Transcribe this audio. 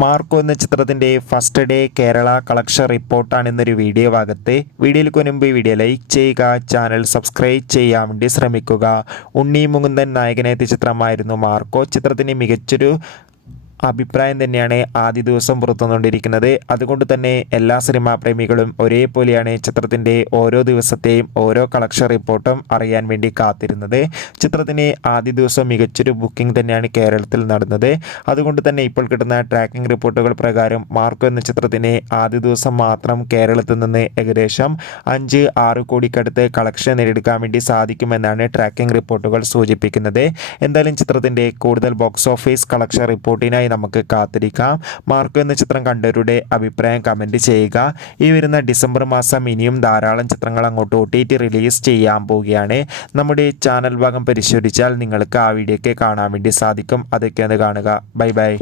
Marco എന്ന ചിത്രത്തിൻ്റെ first day Kerala collection റിപ്പോർട്ടാണ് ഇന്നൊരു വീഡിയോ ഭാഗത്ത്. വീഡിയോയിലേക്ക് മുൻപ് വീഡിയോ ലൈക്ക് ചെയ്യുക, ചാനൽ സബ്സ്ക്രൈബ് ചെയ്യാൻ വേണ്ടി ശ്രമിക്കുക. ഉണ്ണി മുകുന്ദൻ നായകനെത്തിയ ചിത്രമായിരുന്നു മാർക്കോ. ചിത്രത്തിന് മികച്ചൊരു അഭിപ്രായം തന്നെയാണ് ആദ്യ ദിവസം പുറത്തുവന്നുകൊണ്ടിരിക്കുന്നത്. അതുകൊണ്ട് തന്നെ എല്ലാ സിനിമാ പ്രേമികളും ഒരേപോലെയാണ് ചിത്രത്തിൻ്റെ ഓരോ ദിവസത്തെയും ഓരോ കളക്ഷൻ റിപ്പോർട്ടും അറിയാൻ വേണ്ടി കാത്തിരുന്നത്. ചിത്രത്തിന് ആദ്യ ദിവസം മികച്ചൊരു ബുക്കിംഗ് തന്നെയാണ് കേരളത്തിൽ നടന്നത്. അതുകൊണ്ട് തന്നെ ഇപ്പോൾ കിട്ടുന്ന ട്രാക്കിംഗ് റിപ്പോർട്ടുകൾ പ്രകാരം മാർക്കോ എന്ന ചിത്രത്തിന് ആദ്യ ദിവസം മാത്രം കേരളത്തിൽ നിന്ന് ഏകദേശം 5-6 കോടിക്കടുത്ത് കളക്ഷൻ നേടിയെടുക്കാൻ വേണ്ടി സാധിക്കുമെന്നാണ് ട്രാക്കിംഗ് റിപ്പോർട്ടുകൾ സൂചിപ്പിക്കുന്നത്. എന്തായാലും ചിത്രത്തിൻ്റെ കൂടുതൽ ബോക്സ് ഓഫീസ് കളക്ഷൻ റിപ്പോർട്ടിനായി നമുക്ക് കാത്തിരിക്കാം. മാർക്കോ എന്ന ചിത്രം കണ്ടവരുടെ അഭിപ്രായം കമൻറ്റ് ചെയ്യുക. ഈ വരുന്ന ഡിസംബർ മാസം ഇനിയും ധാരാളം ചിത്രങ്ങൾ അങ്ങോട്ട് OTT റിലീസ് ചെയ്യാൻ പോവുകയാണ്. നമ്മുടെ ചാനൽ ഭാഗം പരിശോധിച്ചാൽ നിങ്ങൾക്ക് ആ വീഡിയോയ്ക്ക് കാണാൻ വേണ്ടി സാധിക്കും. അതൊക്കെയാണ് കാണുക. Bye bye.